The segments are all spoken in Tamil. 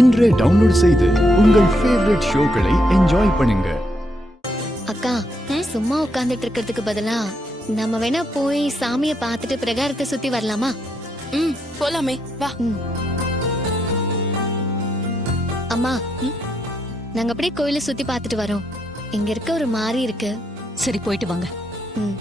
இன்றே டவுன்லோட் செய்து உங்கள் ஃபேவரட் ஷோக்களை என்ஜாய் பண்ணுங்க. அக்கா, சும்மா உட்கார்ந்துட்டு இருக்கிறதுக்கு பதிலா நம்ம வேணா போய் சாமியை பார்த்துட்டு பிரகாரத்தை சுத்தி வரலாமா? போலாமே, வா. அம்மா, நாங்க அப்படியே கோயிலை சுத்தி பார்த்துட்டு வரோம். இங்க இருக்க ஒரு மாதிரி இருக்கு. சரி, போயிட்டு வாங்க. ம்.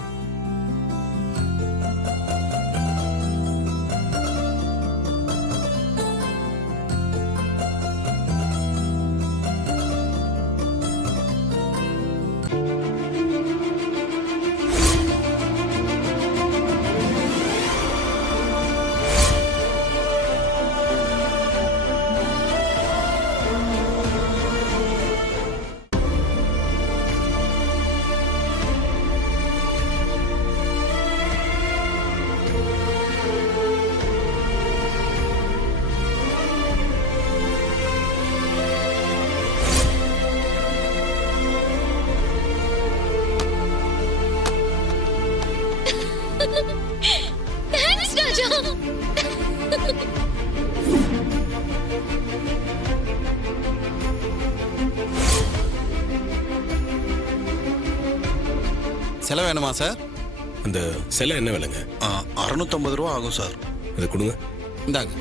Thanks, Raja. செலவு வேணுமா சார்? அந்த சிலை என்ன விலைங்க? 650 ரூபா ஆகும் சார். இதை கொடுங்க. இந்தாங்க.